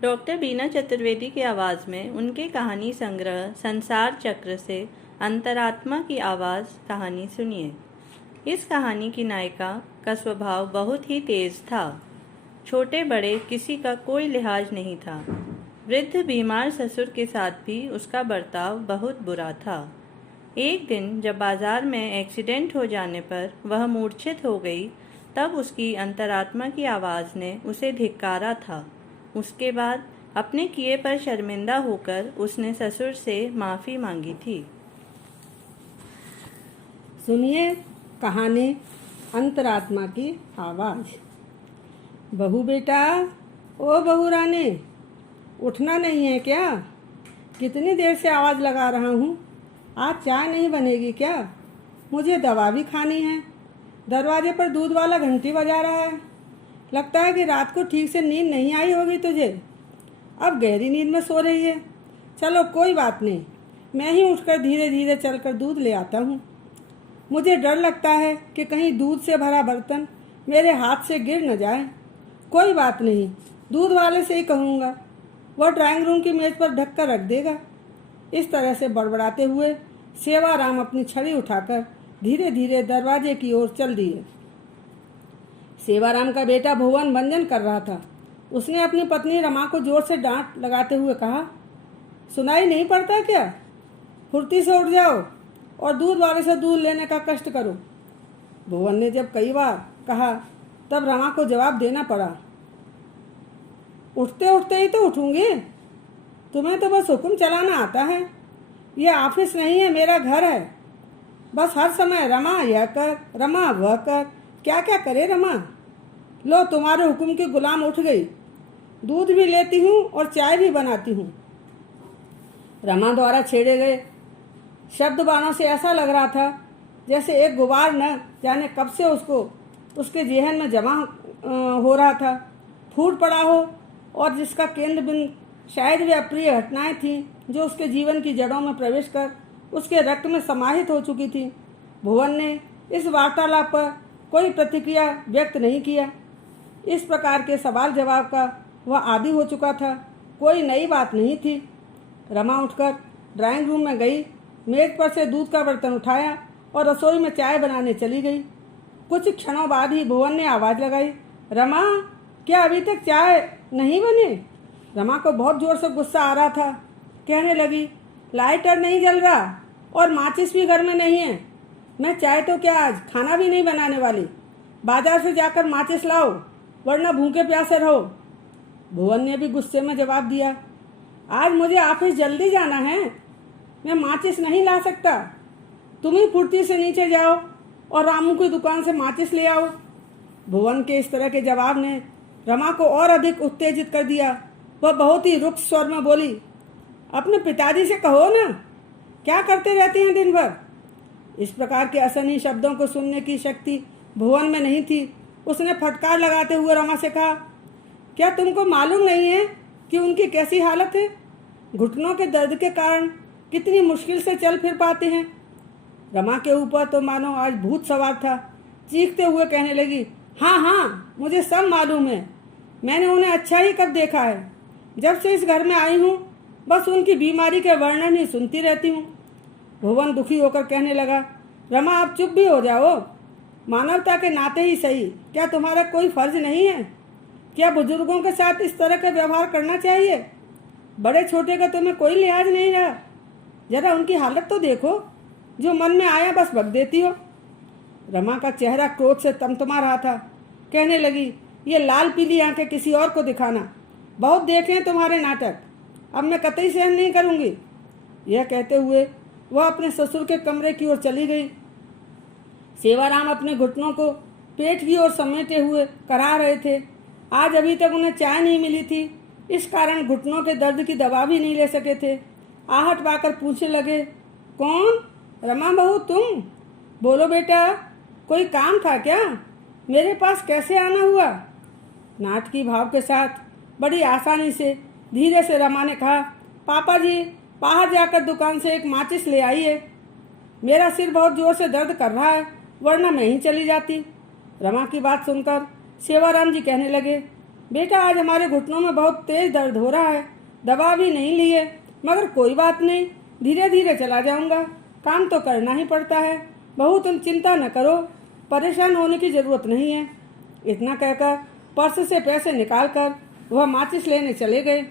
Doctor बीना चतुर्वेदी की आवाज़ में उनके कहानी संग्रह संसार चक्र से अंतरात्मा की आवाज़ कहानी सुनिए। इस कहानी की नायिका का स्वभाव बहुत ही तेज था। छोटे बड़े किसी का कोई लिहाज नहीं था। वृद्ध बीमार ससुर के साथ भी उसका बर्ताव बहुत बुरा था। एक दिन जब बाजार में एक्सीडेंट हो जाने पर वह मूर्छित हो गई, तब उसकी अंतरात्मा की आवाज़ ने उसे धिक्कारा था। उसके बाद अपने किए पर शर्मिंदा होकर उसने ससुर से माफ़ी मांगी थी। सुनिए कहानी अंतरात्मा की आवाज़। बहू बेटा, ओ बहू रानी, उठना नहीं है क्या? कितनी देर से आवाज़ लगा रहा हूँ। आज चाय नहीं बनेगी क्या? मुझे दवा भी खानी है। दरवाजे पर दूध वाला घंटी बजा रहा है। लगता है कि रात को ठीक से नींद नहीं आई होगी तुझे। अब गहरी नींद में सो रही है। चलो कोई बात नहीं, मैं ही उठकर धीरे धीरे चलकर दूध ले आता हूँ। मुझे डर लगता है कि कहीं दूध से भरा बर्तन मेरे हाथ से गिर न जाए। कोई बात नहीं, दूध वाले से ही कहूँगा, वह ड्राइंग रूम की मेज़ पर ढक कर रख देगा। इस तरह से बड़बड़ाते हुए सेवाराम अपनी छड़ी उठाकर धीरे धीरे दरवाजे की ओर चल दिए। सेवाराम का बेटा भुवन भंजन कर रहा था। उसने अपनी पत्नी रमा को जोर से डांट लगाते हुए कहा, सुनाई नहीं पड़ता क्या? फुर्ती से उठ जाओ और दूध वाले से दूध लेने का कष्ट करो। भुवन ने जब कई बार कहा, तब रमा को जवाब देना पड़ा, उठते उठते ही तो उठूंगी। तुम्हें तो बस हुक्म चलाना आता है। यह ऑफिस नहीं है, मेरा घर है। बस हर समय रमा यह कर, रमा वह कर, क्या क्या करे रमा। लो, तुम्हारे हुक्म की गुलाम उठ गई। दूध भी लेती हूँ और चाय भी बनाती हूँ। रमा द्वारा छेड़े गए शब्द बाणों से ऐसा लग रहा था जैसे एक गुबार न जाने कब से उसके जेहन में जमा हो रहा था, फूट पड़ा हो, और जिसका केंद्र बिंदु शायद वे अप्रिय घटनाएं थीं जो उसके जीवन की जड़ों में प्रवेश कर उसके रक्त में समाहित हो चुकी थी। भुवन ने इस वार्तालाप पर कोई प्रतिक्रिया व्यक्त नहीं किया। इस प्रकार के सवाल जवाब का वह आदी हो चुका था। कोई नई बात नहीं थी। रमा उठकर ड्राइंग रूम में गई, मेज पर से दूध का बर्तन उठाया और रसोई में चाय बनाने चली गई। कुछ क्षणों बाद ही भुवन ने आवाज़ लगाई, रमा, क्या अभी तक चाय नहीं बनी? रमा को बहुत जोर से गुस्सा आ रहा था। कहने लगी, लाइटर नहीं जल रहा और माचिस भी घर में नहीं है। मैं चाय तो क्या, आज खाना भी नहीं बनाने वाली। बाजार से जाकर माचिस लाओ, वरना भूखे प्यासे रहो। भुवन ने भी गुस्से में जवाब दिया, आज मुझे ऑफिस जल्दी जाना है, मैं माचिस नहीं ला सकता। तुम ही फुर्ती से नीचे जाओ और रामू की दुकान से माचिस ले आओ। भुवन के इस तरह के जवाब ने रमा को और अधिक उत्तेजित कर दिया। वह बहुत ही रुक्ष स्वर में बोली, अपने पिताजी से कहो ना, क्या करते रहते हैं दिन भर। इस प्रकार के असहनीय शब्दों को सुनने की शक्ति भुवन में नहीं थी। उसने फटकार लगाते हुए रमा से कहा, क्या तुमको मालूम नहीं है कि उनकी कैसी हालत है? घुटनों के दर्द के कारण कितनी मुश्किल से चल फिर पाते हैं। रमा के ऊपर तो मानो आज भूत सवार था। चीखते हुए कहने लगी, हाँ हाँ, मुझे सब मालूम है। मैंने उन्हें अच्छा ही कब देखा है। जब से इस घर में आई हूँ बस उनकी बीमारी के वर्णन ही सुनती रहती हूँ। भुवन दुखी होकर कहने लगा, रमा, आप चुप भी हो जाओ। मानवता के नाते ही सही, क्या तुम्हारा कोई फर्ज नहीं है? क्या बुजुर्गों के साथ इस तरह का व्यवहार करना चाहिए? बड़े छोटे का तुम्हें कोई लिहाज नहीं रहा। जरा उनकी हालत तो देखो, जो मन में आया बस बक देती हो। रमा का चेहरा क्रोध से तमतमा रहा था। कहने लगी, ये लाल पीली आंखें किसी और को दिखाना। बहुत देखे हैं तुम्हारे नाटक, अब मैं कतई सहन नहीं करूँगी। यह कहते हुए वह अपने ससुर के कमरे की ओर चली गई। सेवाराम अपने घुटनों को पेट की ओर समेटे हुए करा रहे थे। आज अभी तक उन्हें चाय नहीं मिली थी, इस कारण घुटनों के दर्द की दवा भी नहीं ले सके थे। आहट पाकर पूछने लगे, कौन? रमा बहू तुम? बोलो बेटा, कोई काम था क्या? मेरे पास कैसे आना हुआ? नाटकी भाव के साथ बड़ी आसानी से धीरे से रमा ने कहा, पापा जी, बाहर जाकर दुकान से एक माचिस ले आइए। मेरा सिर बहुत जोर से दर्द कर रहा है, वरना मैं ही चली जाती। रमा की बात सुनकर सेवाराम जी कहने लगे, बेटा आज हमारे घुटनों में बहुत तेज दर्द हो रहा है, दवा भी नहीं ली है, मगर कोई बात नहीं, धीरे धीरे चला जाऊंगा, काम तो करना ही पड़ता है। बहू तुम चिंता न करो, परेशान होने की जरूरत नहीं है। इतना कहकर पर्स से पैसे निकालकर वह माचिस लेने चले गए।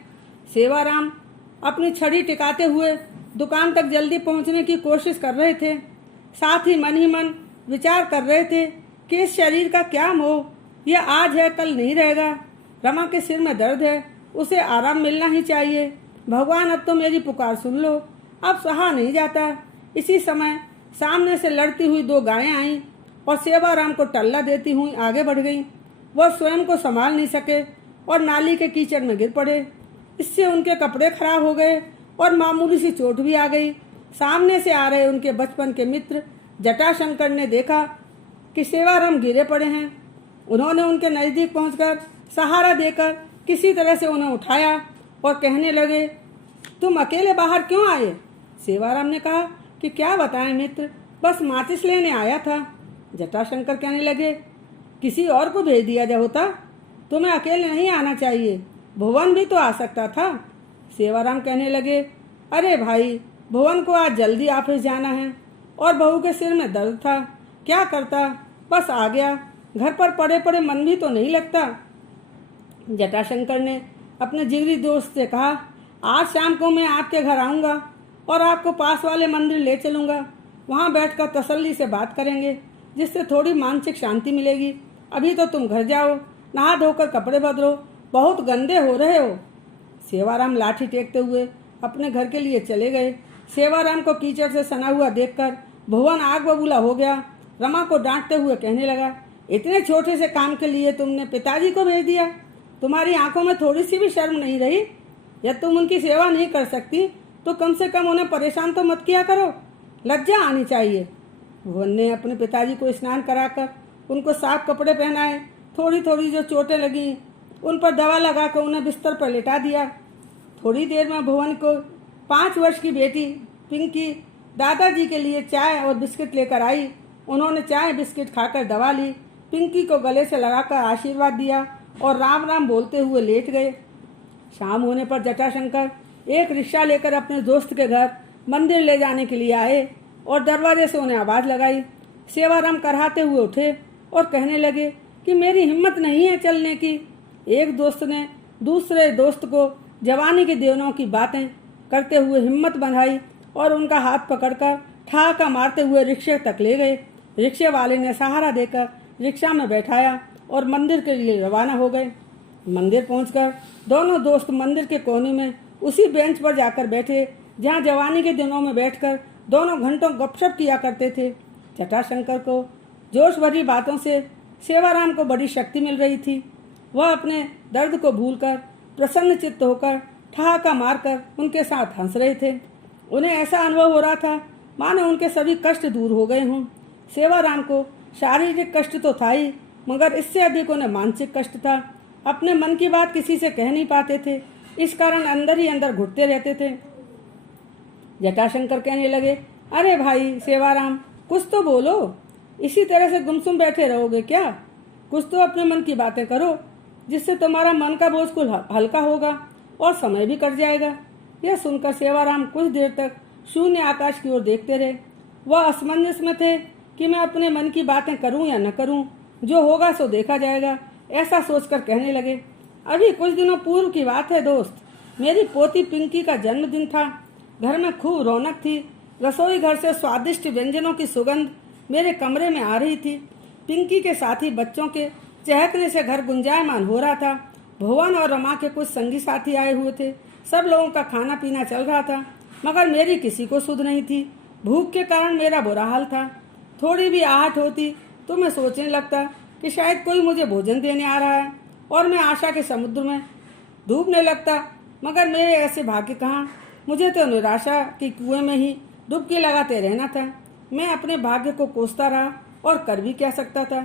सेवाराम अपनी छड़ी टिकाते हुए दुकान तक जल्दी पहुंचने की कोशिश कर रहे थे। साथ ही मन विचार कर रहे थे कि इस शरीर का क्या मोह, यह आज है कल नहीं रहेगा। रमा के सिर में दर्द है, उसे आराम मिलना ही चाहिए। भगवान अब तो मेरी पुकार सुन लो, अब सहा नहीं जाता। इसी समय सामने से लड़ती हुई 2 गायें आईं और सेवाराम को टल्ला देती हुई आगे बढ़ गईं। वह स्वयं को संभाल नहीं सके और नाली के कीचड़ में गिर पड़े। इससे उनके कपड़े खराब हो गए और मामूली सी चोट भी आ गई। सामने से आ रहे उनके बचपन के मित्र जटाशंकर ने देखा कि सेवाराम गिरे पड़े हैं। उन्होंने उनके नजदीक पहुंचकर सहारा देकर किसी तरह से उन्हें उठाया और कहने लगे, तुम अकेले बाहर क्यों आए? सेवाराम ने कहा कि क्या बताएं मित्र, बस माचिस लेने आया था। जटाशंकर कहने लगे, किसी और को भेज दिया जा होता, तुम्हें अकेले नहीं आना चाहिए, भुवन भी तो आ सकता था। सेवाराम कहने लगे, अरे भाई, भुवन को आज जल्दी ऑफिस जाना है और बहू के सिर में दर्द था, क्या करता, बस आ गया। घर पर पड़े पड़े मन भी तो नहीं लगता। जटाशंकर ने अपने जिगरी दोस्त से कहा, आज शाम को मैं आपके घर आऊँगा और आपको पास वाले मंदिर ले चलूँगा। वहाँ बैठकर तसल्ली से बात करेंगे, जिससे थोड़ी मानसिक शांति मिलेगी। अभी तो तुम घर जाओ, नहा धोकर कपड़े बदलो, बहुत गंदे हो रहे हो। सेवाराम लाठी टेकते हुए अपने घर के लिए चले गए। सेवाराम को कीचड़ से सना हुआ देखकर भुवन आग बबूला हो गया। रमा को डांटते हुए कहने लगा, इतने छोटे से काम के लिए तुमने पिताजी को भेज दिया? तुम्हारी आंखों में थोड़ी सी भी शर्म नहीं रही? यदि तुम उनकी सेवा नहीं कर सकती तो कम से कम उन्हें परेशान तो मत किया करो, लज्जा आनी चाहिए। भुवन ने अपने पिताजी को स्नान कराकर उनको साफ कपड़े पहनाए। थोड़ी थोड़ी जो चोटें लगी उन पर दवा लगाकर उन्हें बिस्तर पर लेटा दिया। थोड़ी देर में भुवन को 5 वर्ष की बेटी पिंकी दादाजी के लिए चाय और बिस्किट लेकर आई। उन्होंने चाय बिस्किट खाकर दवा ली, पिंकी को गले से लगाकर आशीर्वाद दिया और राम राम बोलते हुए लेट गए। शाम होने पर जटाशंकर एक रिक्शा लेकर अपने दोस्त के घर मंदिर ले जाने के लिए आए और दरवाजे से उन्हें आवाज़ लगाई। सेवाराम कराहते हुए उठे और कहने लगे कि मेरी हिम्मत नहीं है चलने की। एक दोस्त ने दूसरे दोस्त को जवानी के दिनों की बातें करते हुए हिम्मत बंधाई और उनका हाथ पकड़कर ठहाका मारते हुए रिक्शे तक ले गए। रिक्शे वाले ने सहारा देकर रिक्शा में बैठाया और मंदिर के लिए रवाना हो गए। मंदिर पहुंचकर दोनों दोस्त मंदिर के कोने में उसी बेंच पर जाकर बैठे जहां जवानी के दिनों में बैठकर दोनों घंटों गपशप किया करते थे। जटाशंकर को जोश भरी बातों से सेवाराम को बड़ी शक्ति मिल रही थी। वह अपने दर्द को भूलकर प्रसन्न चित्त होकर ठहाका मारकर उनके साथ हंस रहे थे। उन्हें ऐसा अनुभव हो रहा था मानो उनके सभी कष्ट दूर हो गए हों। सेवाराम को शारीरिक कष्ट तो था ही, मगर इससे अधिक उन्हें मानसिक कष्ट था। अपने मन की बात किसी से कह नहीं पाते थे, इस कारण अंदर ही अंदर घुटते रहते थे। जटाशंकर कहने लगे, अरे भाई सेवाराम, कुछ तो बोलो, इसी तरह से गुमसुम बैठे रहोगे क्या? कुछ तो अपने मन की बातें करो, जिससे तुम्हारा मन का बोझ कुछ हल्का होगा और समय भी कट जाएगा। यह सुनकर सेवाराम कुछ देर तक शून्य आकाश की ओर देखते रहे। वह असमंजस में थे कि मैं अपने मन की बातें करूं या न करूं, जो होगा सो देखा जाएगा। ऐसा सोचकर कहने लगे, अभी कुछ दिनों पूर्व की बात है दोस्त, मेरी पोती पिंकी का जन्मदिन था। घर में खूब रौनक थी। रसोई घर से स्वादिष्ट व्यंजनों की सुगंध मेरे कमरे में आ रही थी। पिंकी के साथी बच्चों के चहकने से घर गुंजायमान हो रहा था। भुवन और रमा के कुछ संगी साथी आए हुए थे। सब लोगों का खाना पीना चल रहा था, मगर मेरी किसी को सुध नहीं थी। भूख के कारण मेरा बुरा हाल था। थोड़ी भी आहट होती तो मैं सोचने लगता कि शायद कोई मुझे भोजन देने आ रहा है और मैं आशा के समुद्र में डूबने लगता, मगर मेरे ऐसे भाग्य कहाँ। मुझे तो निराशा के कुएं में ही डुबकी लगाते रहना था। मैं अपने भाग्य को कोसता रहा और कर भी क्या सकता था।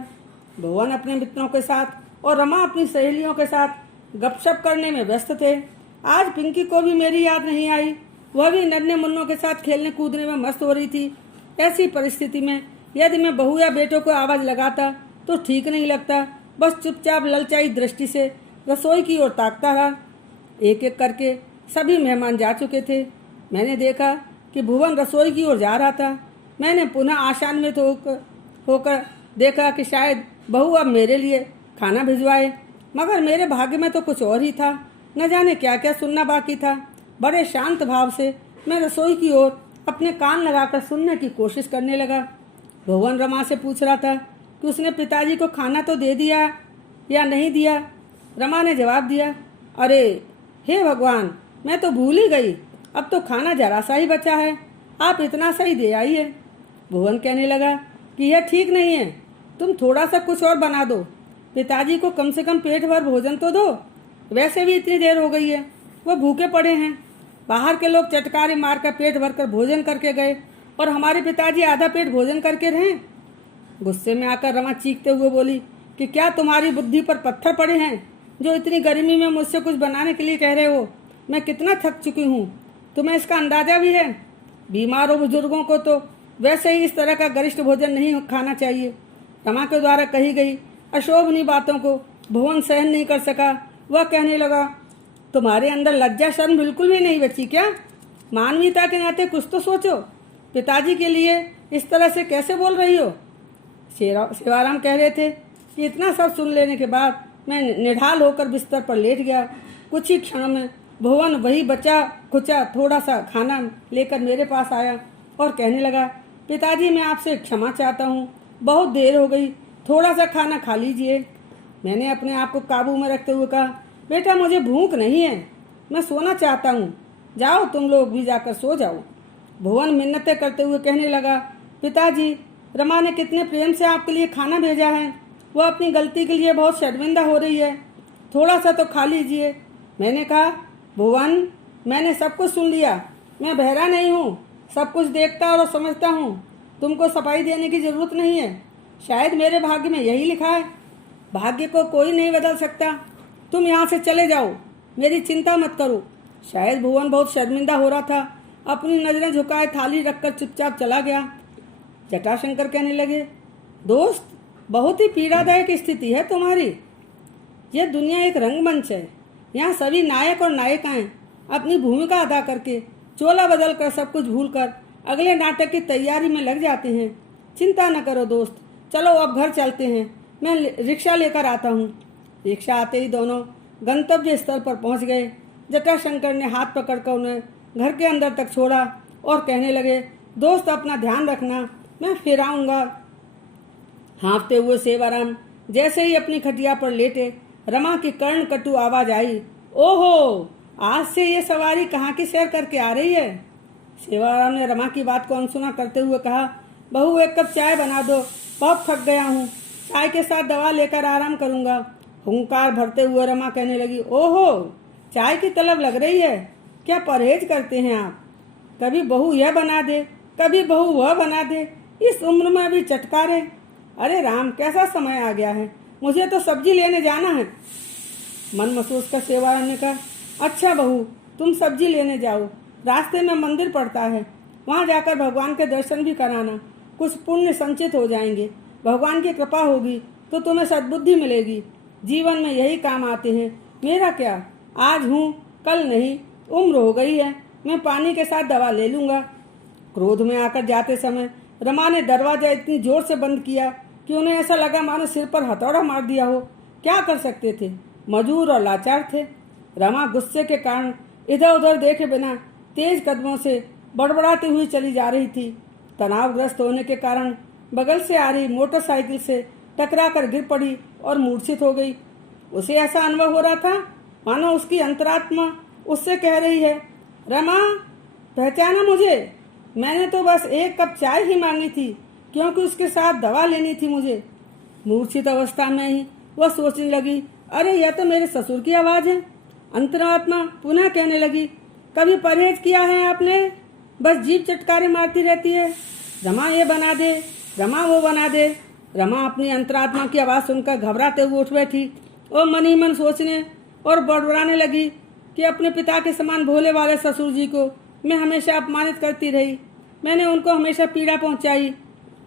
भुवन अपने मित्रों के साथ और रमा अपनी सहेलियों के साथ गपशप करने में व्यस्त थे। आज पिंकी को भी मेरी याद नहीं आई। वह भी नन्हे मुन्नों के साथ खेलने कूदने में मस्त हो रही थी। ऐसी परिस्थिति में यदि मैं बहू या बेटों को आवाज लगाता तो ठीक नहीं लगता। बस चुपचाप ललचाई दृष्टि से रसोई की ओर ताकता रहा। एक एक करके सभी मेहमान जा चुके थे। मैंने देखा कि भुवन रसोई की ओर जा रहा था। मैंने पुनः आशान्वित होकर देखा कि शायद बहू अब मेरे लिए खाना भिजवाए, मगर मेरे भाग्य में तो कुछ और ही था। न जाने क्या क्या सुनना बाकी था। बड़े शांत भाव से मैं रसोई की ओर अपने कान लगाकर सुनने की कोशिश करने लगा। भुवन रमा से पूछ रहा था कि उसने पिताजी को खाना तो दे दिया या नहीं दिया। रमा ने जवाब दिया, अरे हे भगवान, मैं तो भूल ही गई, अब तो खाना जरा सा ही बचा है, आप इतना सही दे आई है। भुवन कहने लगा कि यह ठीक नहीं है, तुम थोड़ा सा कुछ और बना दो, पिताजी को कम से कम पेट भर भोजन तो दो, वैसे भी इतनी देर हो गई है, वो भूखे पड़े हैं। बाहर के लोग चटकारे मारकर पेट भरकर भोजन करके गए और हमारे पिताजी आधा पेट भोजन करके रहे। गुस्से में आकर रमा चीखते हुए बोली कि क्या तुम्हारी बुद्धि पर पत्थर पड़े हैं जो इतनी गर्मी में मुझसे कुछ बनाने के लिए कह रहे हो? मैं कितना थक चुकी हूँ, तुम्हें इसका अंदाजा भी है? बीमारों बुजुर्गों को तो वैसे ही इस तरह का गरिष्ठ भोजन नहीं खाना चाहिए। रमा के द्वारा कही गई अशोभनीय बातों को भुवन सहन नहीं कर सका। वह कहने लगा, तुम्हारे अंदर लज्जा शर्म बिल्कुल भी नहीं बची क्या? मानवीयता के नाते कुछ तो सोचो, पिताजी के लिए इस तरह से कैसे बोल रही हो? सेवाराम कह रहे थे कि इतना सब सुन लेने के बाद मैं निढाल होकर बिस्तर पर लेट गया। कुछ ही क्षण में भुवन वही बचा खुचा थोड़ा सा खाना लेकर मेरे पास आया और कहने लगा, पिताजी मैं आपसे क्षमा चाहता हूँ, बहुत देर हो गई, थोड़ा सा खाना खा लीजिए। मैंने अपने आप को काबू में रखते हुए कहा, बेटा मुझे भूख नहीं है, मैं सोना चाहता हूँ, जाओ तुम लोग भी जाकर सो जाओ। भुवन मिन्नतें करते हुए कहने लगा, पिताजी रमा ने कितने प्रेम से आपके लिए खाना भेजा है, वह अपनी गलती के लिए बहुत शर्मिंदा हो रही है, थोड़ा सा तो खा लीजिए। मैंने कहा, भुवन मैंने सब कुछ सुन लिया, मैं बहरा नहीं हूँ, सब कुछ देखता और समझता हूँ, तुमको सफाई देने की जरूरत नहीं है। शायद मेरे भाग्य में यही लिखा है, भाग्य को कोई नहीं बदल सकता, तुम यहाँ से चले जाओ, मेरी चिंता मत करो। शायद भुवन बहुत शर्मिंदा हो रहा था, अपनी नजरें झुकाए थाली रखकर चुपचाप चला गया। जटाशंकर कहने लगे, दोस्त बहुत ही पीड़ादायक स्थिति है तुम्हारी। यह दुनिया एक रंगमंच है, यहाँ सभी नायक और नायिकाएं अपनी भूमिका अदा करके चोला बदल कर सब कुछ भूलकर अगले नाटक की तैयारी में लग जाते हैं। चिंता न करो दोस्त, चलो अब घर चलते हैं, मैं रिक्शा लेकर आता हूँ। रिक्शा आते ही दोनों गंतव्य स्थल पर पहुँच गए। जटाशंकर ने हाथ पकड़कर उन्हें घर के अंदर तक छोड़ा और कहने लगे, दोस्त अपना ध्यान रखना, मैं फिर आऊँगा। हाँफते हुए सेवाराम जैसे ही अपनी खटिया पर लेटे, रमा की कर्ण कटु आवाज आई, ओहो आज से ये सवारी कहाँ की सैर करके आ रही है? सेवाराम ने रमा की बात को अनसुना करते हुए कहा, बहू एक कप चाय बना दो, बहुत थक गया हूँ, चाय के साथ दवा लेकर आराम करूँगा। हुंकार भरते हुए रमा कहने लगी, ओहो चाय की तलब लग रही है, क्या परहेज करते हैं आप? कभी बहू यह बना दे, कभी बहू वह बना दे, इस उम्र में अभी चटकारे। अरे राम कैसा समय आ गया है, मुझे तो सब्जी लेने जाना है। मन महसूस कर सेवाराम ने कहा, अच्छा बहू तुम सब्जी लेने जाओ, रास्ते में मंदिर पड़ता है, वहाँ जाकर भगवान के दर्शन भी कराना, कुछ पुण्य संचित हो जाएंगे, भगवान की कृपा होगी तो तुम्हें सद्बुद्धि मिलेगी। जीवन में यही काम आते हैं, मेरा क्या, आज हूँ कल नहीं, उम्र हो गई है, मैं पानी के साथ दवा ले लूँगा। क्रोध में आकर जाते समय रमा ने दरवाजा इतनी जोर से बंद किया कि उन्हें ऐसा लगा मानो सिर पर हथौड़ा मार दिया हो। क्या कर सकते थे, मजबूर और लाचार थे। रमा गुस्से के कारण इधर उधर देखे बिना तेज कदमों से बड़बड़ाती हुई चली जा रही थी। तनावग्रस्त होने के कारण बगल से आ रही मोटरसाइकिल से टकराकर गिर पड़ी और मूर्छित हो गई। उसे ऐसा अनुभव हो रहा था मानो उसकी अंतरात्मा उससे कह रही है, रमा पहचाना मुझे, मैंने तो बस एक कप चाय ही मांगी थी क्योंकि उसके साथ दवा लेनी थी मुझे। मूर्छित अवस्था में ही वह सोचने लगी, अरे यह तो मेरे ससुर की आवाज़ है। अंतरात्मा पुनः कहने लगी, कभी परहेज किया है आपने? बस जीभ चटकारे मारती रहती है, रमा ये बना दे, रमा वो बना दे। रमा अपनी अंतरात्मा की आवाज़ सुनकर घबराते हुए उठ बैठी और मन ही मन सोचने और बड़बड़ाने लगी कि अपने पिता के समान भोले वाले ससुर जी को मैं हमेशा अपमानित करती रही, मैंने उनको हमेशा पीड़ा पहुंचाई,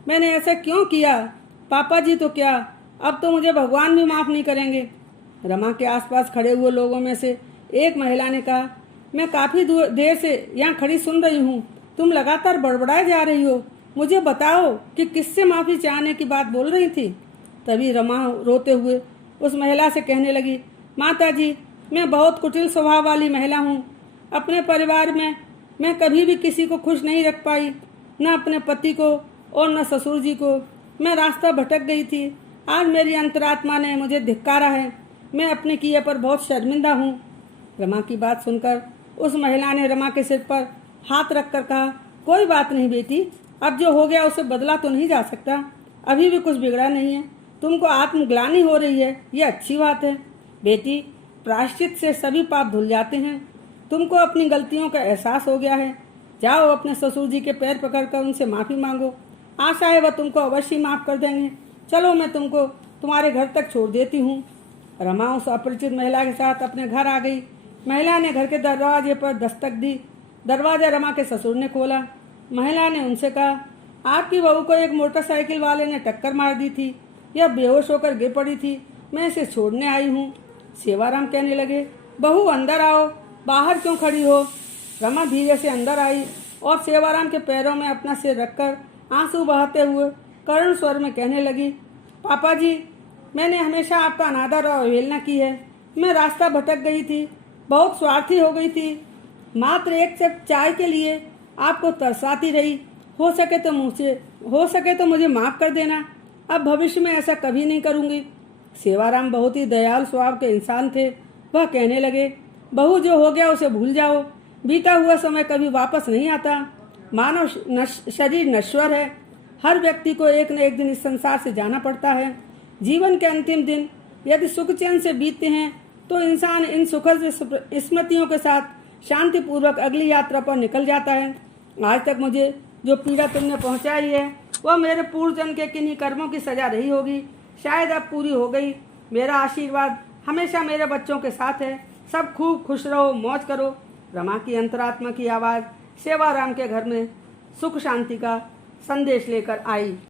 मैंने ऐसा क्यों किया? पापा जी तो क्या, अब तो मुझे भगवान भी माफ़ नहीं करेंगे। रमा के आसपास खड़े हुए लोगों में से एक महिला ने कहा, मैं काफी देर से यहाँ खड़ी सुन रही हूँ, तुम लगातार बड़बड़ाए जा रही हो, मुझे बताओ कि किससे माफी चाहने की बात बोल रही थी। तभी रमा रोते हुए उस महिला से कहने लगी, माता जी, मैं बहुत कुटिल स्वभाव वाली महिला हूँ। अपने परिवार में मैं कभी भी किसी को खुश नहीं रख पाई, न अपने पति को और न ससुर जी को। मैं रास्ता भटक गई थी। आज मेरी अंतरात्मा ने मुझे धिक्कारा है। मैं अपने किए पर बहुत शर्मिंदा हूँ। रमा की बात सुनकर उस महिला ने रमा के सिर पर हाथ रखकर कहा, कोई बात नहीं बेटी, अब जो हो गया उसे बदला तो नहीं जा सकता। अभी भी कुछ बिगड़ा नहीं है। तुमको आत्मग्लानि हो रही है, ये अच्छी बात है। बेटी, प्रायश्चित से सभी पाप धुल जाते हैं। तुमको अपनी गलतियों का एहसास हो गया है। जाओ अपने ससुर जी के पैर पकड़कर उनसे माफी मांगो। आशा है वह तुमको अवश्य माफ कर देंगे। चलो, मैं तुमको तुम्हारे घर तक छोड़ देती हूँ। रमा उस अपरिचित महिला के साथ अपने घर आ गई। महिला ने घर के दरवाजे पर दस्तक दी। दरवाजा रमा के ससुर ने खोला। महिला ने उनसे कहा, आपकी बहू को एक मोटरसाइकिल वाले ने टक्कर मार दी थी। यह बेहोश होकर गिर पड़ी थी। मैं इसे छोड़ने आई हूँ। सेवाराम कहने लगे, बहू अंदर आओ, बाहर क्यों खड़ी हो। रमा धीरे से अंदर आई और सेवाराम के पैरों में अपना सिर रखकर आंसू बहाते हुए करुण स्वर में कहने लगी, पापा जी, मैंने हमेशा आपका अनादर और अवहेलना की है। मैं रास्ता भटक गई थी, बहुत स्वार्थी हो गई थी। मात्र एक कप चाय के लिए आपको तरसाती रही। हो सके तो मुझे माफ कर देना। अब भविष्य में ऐसा कभी नहीं करूंगी। सेवाराम बहुत ही दयालु स्वभाव के इंसान थे। वह कहने लगे, बहू, जो हो गया उसे भूल जाओ। बीता हुआ समय कभी वापस नहीं आता। मानव शरीर नश्वर है। हर व्यक्ति को एक न एक दिन इस संसार से जाना पड़ता है। जीवन के अंतिम दिन यदि सुख चैन से बीतते हैं तो इंसान इन सुखद स्मृतियों के साथ शांतिपूर्वक अगली यात्रा पर निकल जाता है। आज तक मुझे जो पीड़ा तुमने पहुंचाई है वह मेरे पूर्व जन्म के किन्हीं कर्मों की सजा रही होगी। शायद अब पूरी हो गई। मेरा आशीर्वाद हमेशा मेरे बच्चों के साथ है। सब खूब खुश रहो, मौज करो। रमा की अंतरात्मा की आवाज़ सेवाराम के घर में सुख शांति का संदेश लेकर आई।